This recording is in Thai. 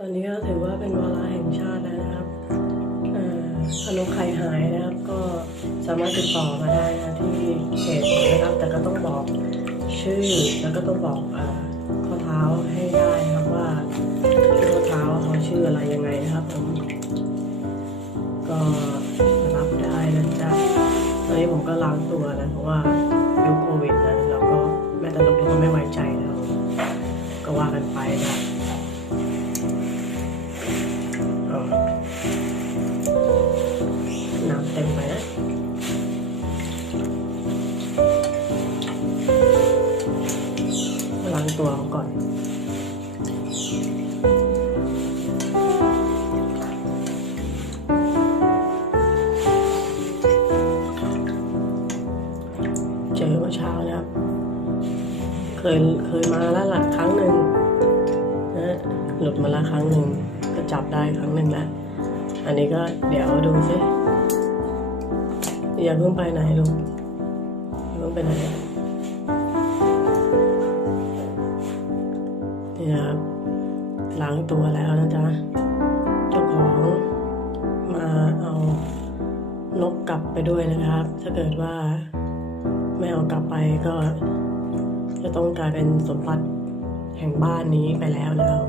ตอนนี้ก็ถือว่าเป็นวาระแห่งชาติแล้วนะครับอ่อถ้านกไข่หายนะครับ ก็สามารถติดต่อมาได้นะที่เขตนะครับ แต่ก็ต้องบอกชื่อแล้วก็ต้องบอกอ่อข้อเท้าให้ได้นะครับว่าข้อเท้าเขาชื่ออะไรยังไงนะครับผมก็รับได้นะจ๊ะตอนนี้ผมก็ล้างตัวนะเพราะว่ายุคโควิดนะแล้วก็แม้แต่นกก็ไม่ไว้ใจแล้ว ก็ว่ากันไปนะ ต็มไปนะล้างตัวก่อนเจอเมื่อเช้านะครับ เคยเคยมาแล้วล่ะครั้งหนึ่งนะหลุดมาแล้วครั้งหนึ่งก็จับได้ครั้งหนึ่งแล้วอันนี้ก็เดี๋ยวดูสิ อย่าเพิ่งไปไหนลูกอย่าเพิ่งไปไหนนี่นะครับล้างตัวแล้วนะจ๊ะเจ้าของมาเอานกกลับไปด้วยนะครับ ถ้าเกิดว่าไม่เอากลับไปก็ จะต้องกลายเป็นสมบัติแห่งบ้านนี้ไปแล้วนะครับ